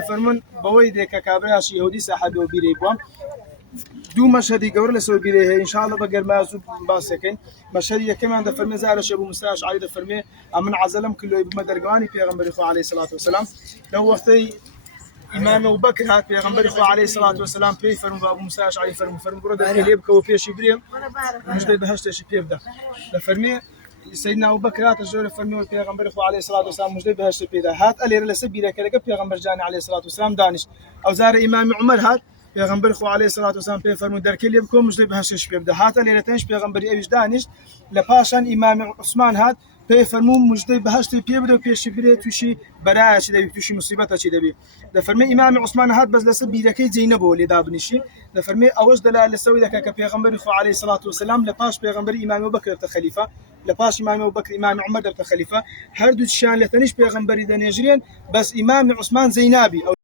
فرمون بوي ديك كابراش يهودي صاحب وبيري بوم دو مشهدي قور لسو بيري ان شاء الله بقر ما زوب باسكين مشهدي كمان ده فرمي زارش ابو مستاش علي ده فرمي امن عزلم كله بمدرقاني پیغمبر خو عليه الصلاه والسلام لو وقتي امام ابو بكر هات پیغمبر خو عليه الصلاه والسلام في فرم ابو مستاش علي فرم برد اللي بكو في شبريم مش ده بهشت شبيب ده فرمي سيدنا ابو بكر هات الجوله فرمي پیغمبر خو عليه الصلاه والسلام مش ده بهشت بيدا هات الي لسبيده كده پیغمبر جان عليه الصلاه والسلام دانش او زار امام عمر هات پیغمبر خو عليه الصلاه والسلام في فرمو در کلی بکم مش ده بهشت شبيب ده هات الي لتنش پیغمبر ایش دانش لپاشان امام عثمان هات في فرمو مش ده بهشت بيب ده پیش شبري توشي براء شي توشي مصيبه شي ده ده فرمي امام عثمان هات بس لسبيده كي زينب ولي دابنشي ده فرمي اوج دلال لسوي ذاك پیغمبر خو عليه الصلاه والسلام لپاش پیغمبر امام ابو بكر خليفه لپاش امام ابو بكر امام عمر ده خليفه هر دو شان لتنش پیغمبر ده نجرين بس امام عثمان زينابي